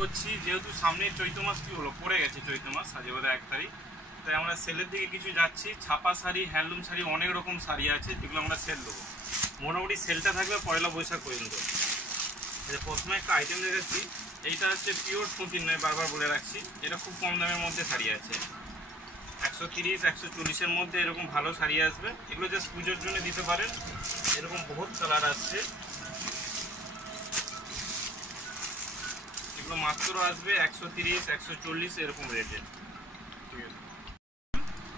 করছি যেহেতু সামনে চৈত্র মাস কি হলো পড়ে গেছে, চৈত্র মাস আজকে বোধহয় 1 তারিখ, তাই আমরা সেলের দিকে কিছু যাচ্ছি। ছাপা শাড়ি, হ্যান্ডলুম শাড়ি, অনেক রকম শাড়ি আছে যেগুলো আমরা সেল দেবো। মোটামুটি সেলটা থাকবে পয়লা বৈশাখ পর্যন্ত। প্রথমে একটা আইটেম দেখাচ্ছি, এইটা হচ্ছে পিওর সুতির নয়, বারবার বলে রাখছি। এটা খুব কম দামের মধ্যে শাড়ি আছে, 130-140-এর মধ্যে এরকম ভালো শাড়ি আসবে। এগুলো জাস্ট পুজোর জন্য দিতে পারেন। এরকম বহুত কালার আসছে, এগুলো মাত্র আসবে 130-140 এরকম রেটে।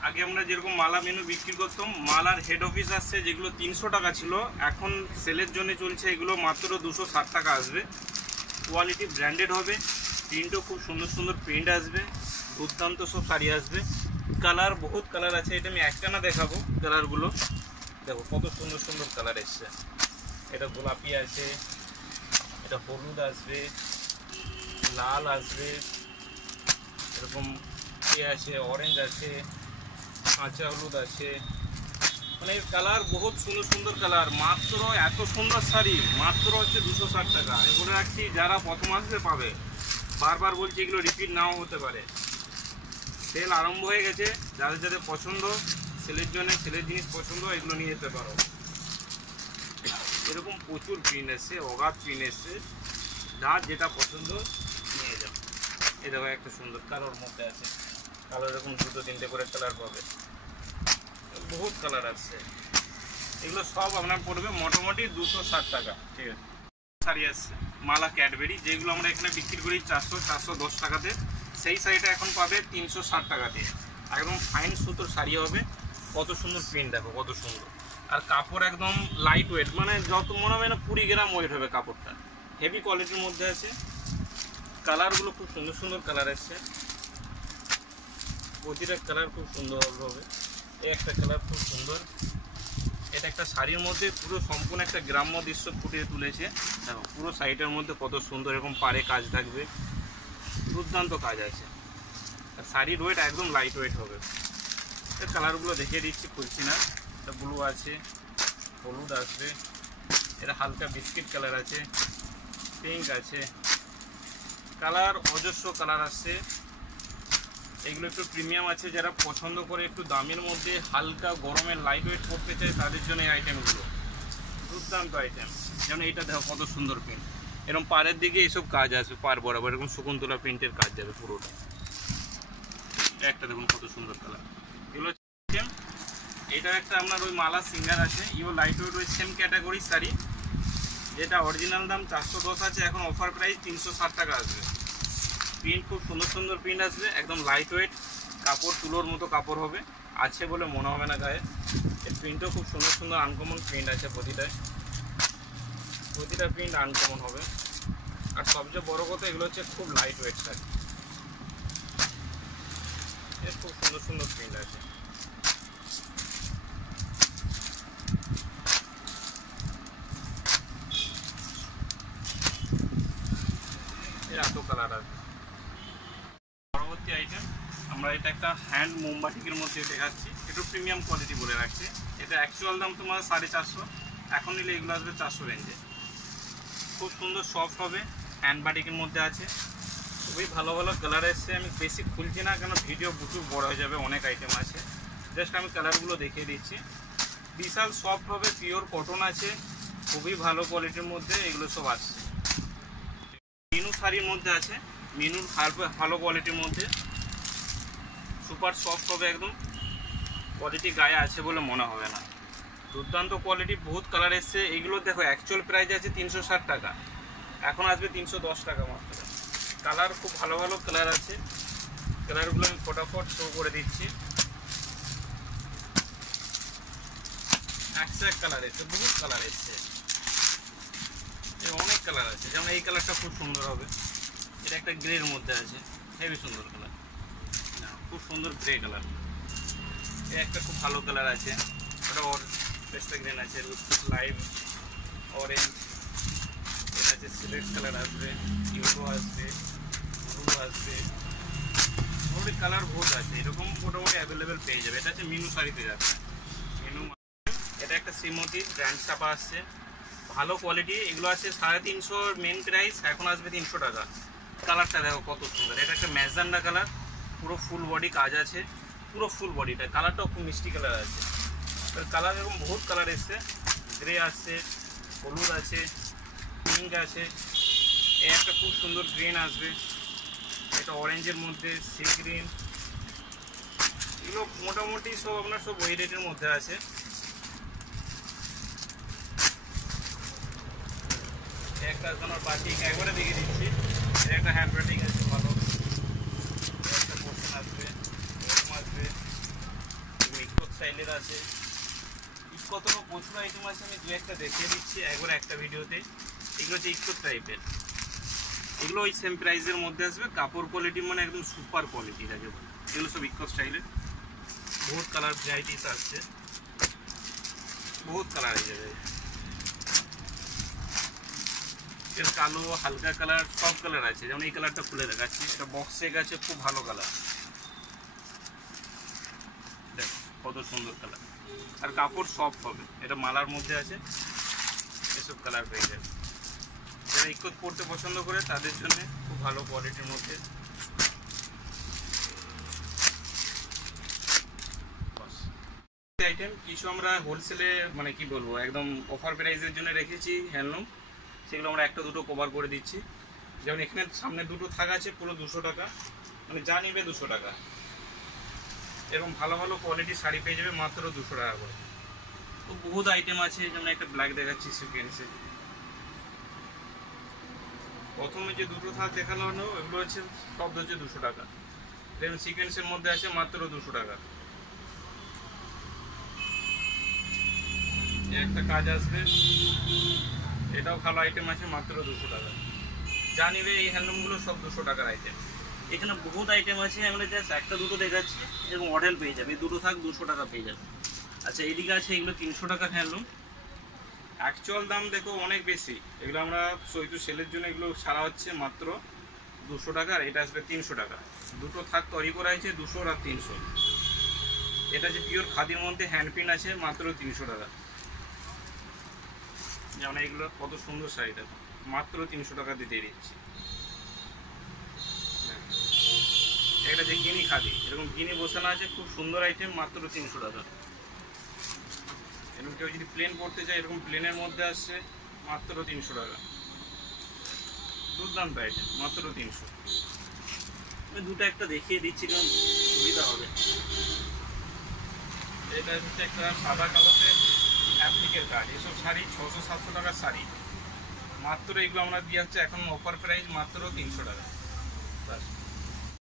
আগে আমরা যেরকম মালা মেনু বিক্রি করতাম, মালার হেড অফিস আসছে যেগুলো 300 টাকা ছিল, এখন সেলের জন্য চলছে এগুলো মাত্র 260 টাকা আসবে। কোয়ালিটি ব্র্যান্ডেড হবে, প্রিন্টও খুব সুন্দর সুন্দর প্রিন্ট আসবে, দুর্দান্ত সব শাড়ি আসবে। কালার বহুত কালার আছে, এটা আমি একটা না দেখাবো কালারগুলো। দেখো কত সুন্দর সুন্দর কালার এসছে। এটা গোলাপি আছে, এটা হলুদ আসবে, লাল আসবে, এরকম আছে, অরেঞ্জ আছে, কাঁচা হলুদ আছে, মানে কালার বহুত সুন্দর সুন্দর কালার। মাত্র এত সুন্দর শাড়ি মাত্র হচ্ছে 260 টাকা। আমি বলে রাখছি যারা প্রথম আসবে পাবে, বারবার বলছি এগুলো রিপিট নাও হতে পারে। সেল আরম্ভ হয়ে গেছে, যাদের যাদের পছন্দ সেলের জন্য, সেলের জিনিস পছন্দ এগুলো নিয়ে যেতে পারো। এরকম প্রচুর প্রিন্ট এসছে, অগাধ প্রিন্ট এসছে, যার যেটা পছন্দ নিয়ে যাও। এই দেখো একটা সুন্দর কালোর মধ্যে আছে, কালো এরকম 2-3টে করে কালার পাবে, বহুত কালার আসছে। এগুলো সব আপনার পড়বে মোটামুটি 260 টাকা। ঠিক আছে, শাড়ি আসছে মালা ক্যাডবেরি, যেগুলো আমরা এখানে বিক্রি করি 400-410 টাকাতে, সেই শাড়িটা এখন পাবে 360 টাকাতে। একদম ফাইন সুতোর শাড়ি হবে, কত সুন্দর প্রিন্ট দেখো কত সুন্দর। আর কাপড় একদম লাইট ওয়েট, মানে যত মনে হবে না 20 গ্রাম ওয়েট হবে কাপড়টা, হেভি কোয়ালিটির মধ্যে আছে। কালারগুলো খুব সুন্দর সুন্দর কালার এসছে, প্রতিটা কালার খুব সুন্দর হবে। এই একটা কালার খুব সুন্দর, এটা একটা শাড়ির মধ্যে পুরো সম্পূর্ণ একটা গ্রাম্য দৃশ্য ফুটিয়ে তুলেছে। দেখো পুরো সাইডের মধ্যে কত সুন্দর এরকম পাড়ে কাজ থাকবে, দুর্দান্ত কাজ আছে। আর শাড়ির ওয়েট একদম লাইট ওয়েট হবে। এর কালারগুলো দেখিয়ে দিচ্ছি, খুলছি না। এটা ব্লু আছে, হলুদ আসবে, এটা হালকা বিস্কিট কালার আছে, পিঙ্ক আছে, কালার অজস্র কালার আসছে। এগুলো একটু প্রিমিয়াম আছে, যারা পছন্দ করে একটু দামের মধ্যে হালকা গরমের লাইট ওয়েট করতে চায় তাদের জন্য এই আইটেমগুলো দুর্দান্ত আইটেম। যেমন এইটা দেখো কত সুন্দর প্রিন্ট, এরকম পাড়ের দিকে এইসব কাজ আসবে, পাড় বরাবর এরকম শকুন্তলা প্রিন্টের কাজ যাবে পুরোটা। একটা দেখুন কত সুন্দর কালার। এগুলো এটা একটা আপনার ওই মালা সিঙ্গার আছে, ইও লাইট ওয়েট ওই সেম ক্যাটাগরির শাড়ি, যেটা অরিজিনাল দাম 410 আছে, এখন অফার প্রাইস 360 টাকা আসবে। প্রিন্ট খুব সুন্দর সুন্দর প্রিন্ট আসবে, একদম লাইট ওয়েট, কাপড় তুলোর মতো কাপড় হবে, আছে বলে মনে হবে না গায়ে। এর প্রিন্টও খুব সুন্দর সুন্দর আনকমন প্রিন্ট আছে, প্রতিটা প্রিন্ট আনকমন হবে। আর সবচেয়ে বড় কথা এগুলো হচ্ছে খুব লাইট ওয়েট শাড়ি, এর খুব সুন্দর সুন্দর প্রিন্ট আছে। এর এত কালার আছে। পরবর্তী আইটেম আমরা এটা একটা হ্যান্ড মোমবাটিকের মধ্যে দেখাচ্ছি, একটু প্রিমিয়াম কোয়ালিটি বলে রাখছি। এটা অ্যাকচুয়াল দাম তোমার 450, এখন নিলে এগুলো আসবে 400 রেঞ্জে। খুব সুন্দর সফট হবে, হ্যান্ড বাটিকের মধ্যে আছে, খুবই ভালো ভালো কালার এসছে। আমি বেশি খুলছি না, কেন ভিডিও প্রচুর বড় হয়ে যাবে, অনেক আইটেম আছে। জাস্ট আমি কালারগুলো দেখিয়ে দিচ্ছি। বিশাল সফট হবে, পিওর কটন আছে, খুবই ভালো কোয়ালিটির মধ্যে এগুলো সব আসছে। মিনু শাড়ির মধ্যে আছে, মিনুর ভালো কোয়ালিটির মধ্যে, সুপার সফট হবে একদম, কোয়ালিটি গায়ে আছে বলে মনে হবে না, দুর্দান্ত কোয়ালিটি। বহুত কালার এসছে। এইগুলো দেখো অ্যাকচুয়াল প্রাইস আছে 360 টাকা, এখন আসবে 310 টাকা মাত্র। কালার খুব ভালো ভালো কালার আছে, কালারগুলো আমি ফটাফট শো করে দিচ্ছি। এক কালার এসছে, বহুত কালার এসছে, অনেক কালার আছে। যেমন এই কালারটা খুব সুন্দর হবে, এটা একটা গ্রের মধ্যে আছে, হেভি সুন্দর কালার, খুব সুন্দর গ্রে কালার। এই একটা খুব ভালো কালার আছে, ওটা পেস্তা গ্রিন আছে, লাইভ অরেঞ্জ, এটা আছে সিলেক্ট কালার আসবে, ইউরো আসবে, ব্লু আসবে, মোটামুটি কালার বহুত আছে। এরকম মোটামুটি অ্যাভেলেবেল পেয়ে যাবে। এটা হচ্ছে মিনু শাড়িতে যাচ্ছে, মিনু। এটা একটা শ্রীমতী ব্র্যান্ড ছাপা আসছে, ভালো কোয়ালিটি। এগুলো আছে 350 মেন প্রাইস, এখন আসবে 300 টাকা। কালারটা দেখো কত সুন্দর, এটা একটা ম্যাজেন্ডা কালার, পুরো ফুল বডি কাজ আছে, পুরো ফুল বডিটা, কালারটাও খুব মিষ্টি কালার আছে। কালার এরকম বহুত কালার এসছে, গ্রে আসছে, হলুদ আছে, পিঙ্ক আছে, এই একটা খুব সুন্দর গ্রিন আসবে, এটা অরেঞ্জের মধ্যে সি গ্রিন, এগুলো মোটামুটি সব আপনার সব ওই রেটের মধ্যে আছে। একটা আপনার বাটিক একবারে দেখে দিচ্ছি, এটা একটা হ্যান্ড রাইটিং আছে ভালো, একটা পোর্শন আসবে, এরকম আসবে, ইকো স্টাইলের আছে, ইকোতে প্রচুর আইটেম আছে, আমি দু একটা দেখিয়ে দিচ্ছি একবারে একটা ভিডিওতে। এগুলো হচ্ছে ইকো টাইপের, এগুলো ওই সেম প্রাইসের মধ্যে আসবে, কাপড় কোয়ালিটি মানে একদম সুপার কোয়ালিটি থাকে, এগুলো সব ইকো স্টাইলের। বহুত কালার ভ্যারাইটিস আসছে, বহুত কালার হয়ে যাবে, এর কালো হালকা কালার সব কালার আছে। যেমন এই কালারটা খুলে দেখাচ্ছি, এটা বক্স চেক আছে, খুব ভালো কালার, দেখো কত সুন্দর কালার, আর কাপড় সফট হবে, এটা মালার মধ্যে আছে, এসব কালার পেয়ে যাবে। যারা ইকোত পরতে পছন্দ করে তাদের জন্য খুব ভালো কোয়ালিটির মধ্যে। আইটেম কিছু আমরা হোলসেলে মানে কি বলবো একদম অফার প্রাইসের জন্য রেখেছি হ্যান্ডলুম, সেগুলো আমরা একটা দুটো কভার করে দিচ্ছি। যেমন এখানে সামনে দুটো থাক আছে পুরো 200 টাকা, মানে যা নিবে 200 টাকা, এরকম ভালো ভালো কোয়ালিটির শাড়ি পেয়ে যাবে মাত্র 200 টাকা করে। তো বহুত আইটেম আছে, যেমন একটা ব্ল্যাক দেখাচ্ছি সিকোয়েন্সে, প্রথমে যে দুটো থাক দেখালো এগুলো হচ্ছে সব হচ্ছে 200 টাকা, যেমন সিকোয়েন্সের মধ্যে আছে মাত্র 200 টাকা। একটা কাজ আসবে, এটাও ভালো আইটেম আছে মাত্র 200 টাকা, যা নিবে এই হ্যান্ডলুমগুলো সব 200 টাকার আইটেম। এখানে বহুত আইটেম আছে, আমরা জাস্ট একটা দুটো দেখাচ্ছি, এরকম মডেল পেয়ে যাবে, দুটো থাক 200 টাকা পেয়ে যাবে। আচ্ছা এইদিকে আছে এগুলো 300 টাকার হ্যান্ডলুম, অ্যাকচুয়াল দাম দেখো অনেক বেশি, এগুলো আমরা সৈতু সেলের জন্য এগুলো ছাড়া হচ্ছে মাত্র 200 টাকা, আর এটা আসবে 300 টাকা। দুটো থাক তৈরি করা হয়েছে 200 আর 300। এটা যে পিওর খাদির মধ্যে হ্যান্ড প্রিন্ট আছে মাত্র 300 টাকা। যেমন এগুলো কত সুন্দর শাড়ি দেখো, মাত্র 300 টাকা দিয়ে দিচ্ছি। এটা যে গিনি খাদি, এরকম গিনি বসানো আছে, খুব সুন্দর আইটেম, মাত্র 300 টাকা। এরকম কেউ যদি প্লেন পড়তে চায় এরকম প্লেনের মধ্যে আসছে মাত্র 300 টাকা, দুর্দান্ত আইটেম, মাত্র 300। আমি দুটো একটা দেখিয়ে দিচ্ছি কারণ সুবিধা হবে। এটা হচ্ছে একটা সাদা কালোতে অ্যাপ্লিকের কাজ, এসব শাড়ি 600-700 টাকার শাড়ি, মাত্র এগুলো আমরা দিয়ে যাচ্ছে এখন অফার প্রাইস মাত্র 300 টাকা।